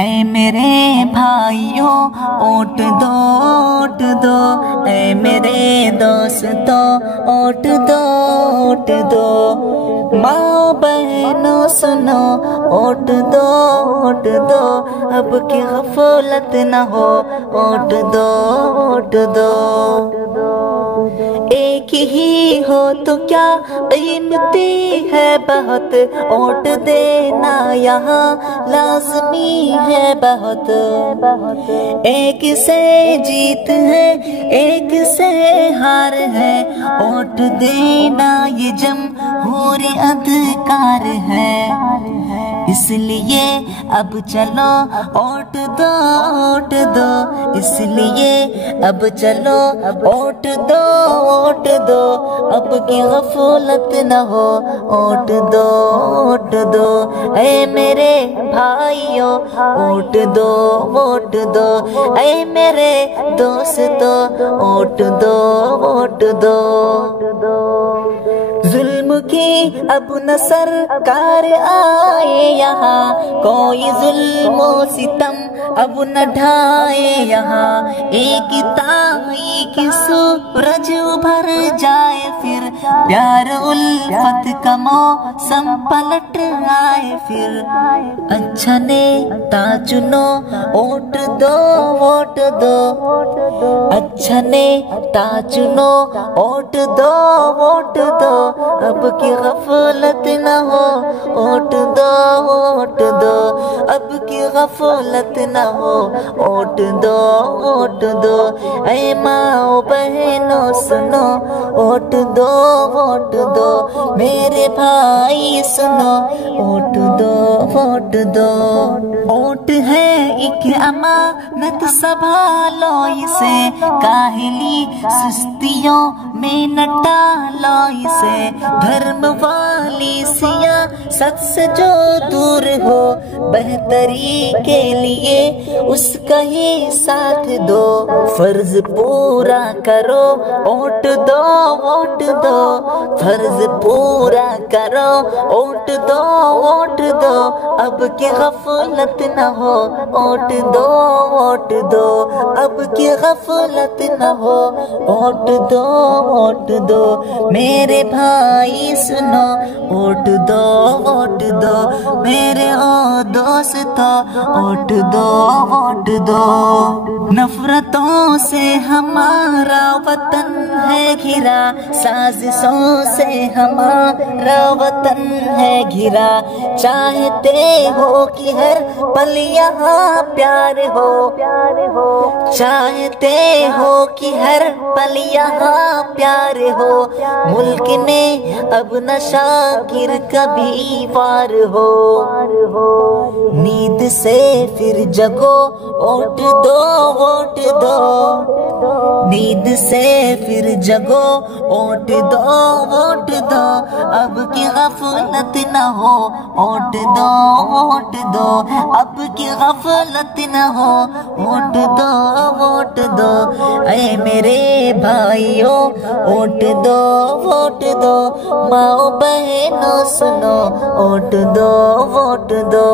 ऐ मेरे भाइयों वोट दो वोट दो, ऐ मेरे दोस्तों वोट दो वोट दो। माँ बहनों सुनो वोट दो वोट दो, अब की गफलत न हो वोट दो वोट दो। एक ही हो तो क्या कीमती है बहुत, वोट देना यहाँ लाजमी है बहुत। एक से जीत है एक से हार है, वोट देना ये जमहूरी अधिकार है। इसलिए अब चलो वोट दो वोट दो, इसलिए अब चलो वोट दो वोट दो, अब की गफलत न हो वोट दो वोट दो। ऐ मेरे भाइयों वोट दो वोट दो, ऐ मेरे दोस्तों वोट दो वोट दो। जुल्म की अब न सरकार आए यहाँ, कोई जुल्म सितम अब न ढाए यहाँ। एक तारीख सूरज उभर जाए, फिर प्यार उल्फत का मौसम पलट आए फिर। अच्छा नेता चुनो वोट दो वोट दो, अच्छा नेता चुनो वोट दो वोट दो, अब की गफलत न हो वोट दो वोट दो, अब की गफलत न हो वोट दो वोट दो। ऐ माँ बहनों सुनो वोट दो वोट दो, मेरे भाई सुनो वोट दो वोट दो। वोट है एक अमानत संभालो इसे, काहिली सुस्तियों में न डालो इसे। धर्म वाली सियासत से जो दूर हो, बेहतरी के लिए उसका ही साथ दो। फर्ज पूरा करो वोट दो वोट दो, फर्ज पूरा करो वोट दो वोट दो, अब की गफलत न हो वोट दो वोट दो, अब की गफलत न हो वोट दो वोट दो। मेरे भाई सुनो वोट दो वोट दो, मेरे ओ दोस्तों वोट दो वोट दो। नफरतों से हमारा वतन है घिरा, साजिशों से हमारा वतन है घिरा। चाहते हो कि हर पल यहाँ प्यार हो, चाहते हो कि हर पल यहाँ प्यार हो। मुल्क में अब नशा गिर कभी वार हो, नींद से फिर जगो वोट दो वोट दो, नींद से फिर जगो वोट दो वोट दो, अब की गफलत न हो वोट दो वोट दो, अब की गफलत न हो वोट दो वोट दो। ऐ मेरे भाइयों वोट दो वोट दो, माँ बहनों सुनो वोट दो वोट दो।